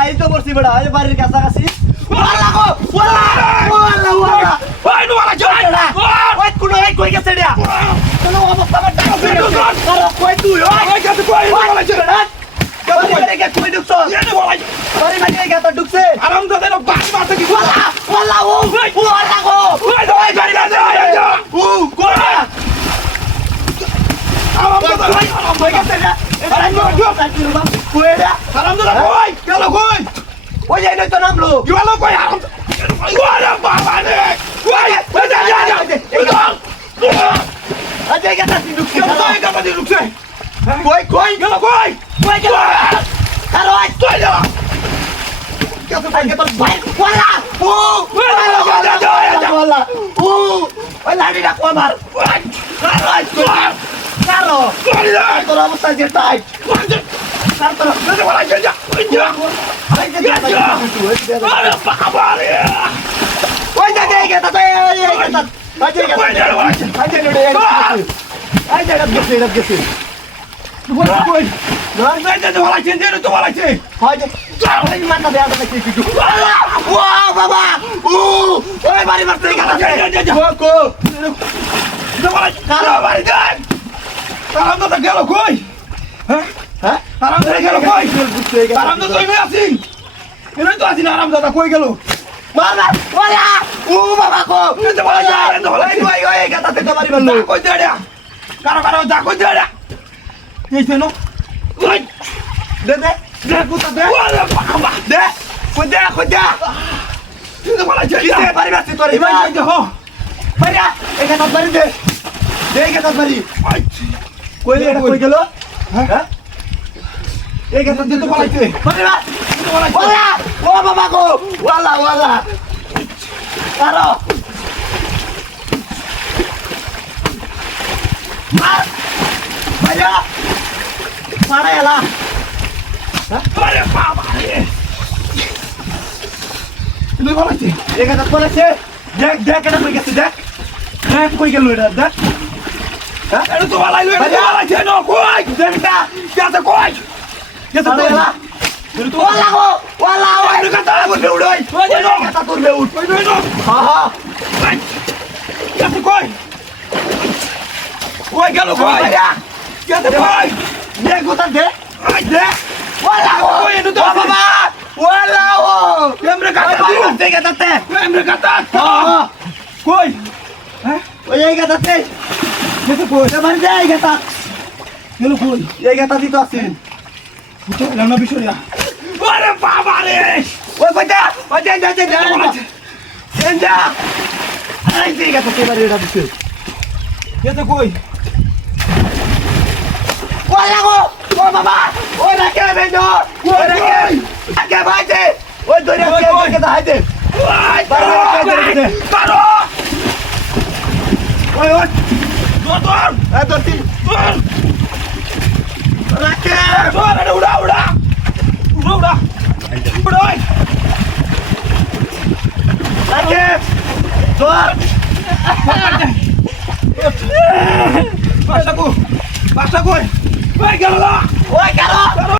এই তো বসছি বেড়া এই বাড়ির কাছাকাছি ওয়াল্লা ওই যে নয় তো নামলো গেল কই আরাম ওরে বাবা রে ওই ওই যা যা যা আজে গেছে ঢুকছে কেন তো এই কথা দিয়ে ঢুকছে কই কই গেল কই কই গেল কারও আজ তুই যা কত থাকে তোর ভাই ওয়ালা ও ওয়ালা, ওয়ালা, ওয়ালা, ওয়ালা ও ওই লাড়ি রাখো আমার ওই কারও আজ কারও তুই যা তোর অবস্থা যে তোর তো তো তো বাড়ি তো দেন আরাম দাদা গেল কই হ্যাঁ আরাম দাদা গেল কই? আরাম দাদা কই আছি এনে তো আছি না আরাম দাদা কই গেল? মারা ওলা ও বাবা কো যে বলা যে বলা যায়। ওই ওই গাতা থেকে মারি যা কই দেড়া কারও কারও যা কই দেড়া এই যেন ওই দে দে দে কুতা দে। ওরে বাবা দে। কুদা কুদা তুই তো বলাই চেঞ্জ কিসে পারি বাসি তোর? ইমান যাই হো। পারিয়া এই গাতা দে। দে মারি। আই কই এটা কই? গেল? হ্যাঁ? এই কথা দিয়ে তো বলাইছে পারি বা তুই তো বলাইছে ওলা ও বাবা কো ওলা ওলা কারও মার পারিয়া মারা এলা। আরে বাবা রে। তুই তো বলাইছে এই গাতা করেছে দেখ দেখ এটা কই গেছে দেখ। দেখ কই গেল এটা দেখ। হ্যাঁ? এটা তো বলাইলো এটা তো বলাইছে নো কই? দেখটা কেতে কই? কেতে মারা কই এলা তুই তো ওলা গো ওলা ওই তুই কথা বলবি উড়াই ওই যে গাতা তুলবে উঠ কই কই নো হা হা কেতে কই কই গেল কই পারিয়া কেতে কই দে গোতা দে আই দে ওলা গো ওই এটা তো ও বাবা ওলা ও এমরে কাটা ওই দিও গাতা গাতাতে এমরে কাটা হ্যাঁ কই হ্যাঁ ওই এই গাতাতে কেতে কই এবার দে এই গাতা গেল কই এই গাতা দিতে আছে বুঝতে পারলাম না বিষয়টা আরে বাবা রে! ওই কইতা ওই দে দে দে দে দে দে এই যে গাতা তে বাড়ি এটা দিছে? কেতে কই? ওলা গো ও বাবা ওই রাখে বেজো ওই রাখে রাখে ভাইতে ওই ওই, কে ওই। কে দাইতে ওই বারো, বারো, ওই ওই। দর দর এ দর রাখে দর উড়া উড়া উড়া উড়া উড়া ওই রাখে ধর বাসা কই বাসা কই ওই গেল ওই কারও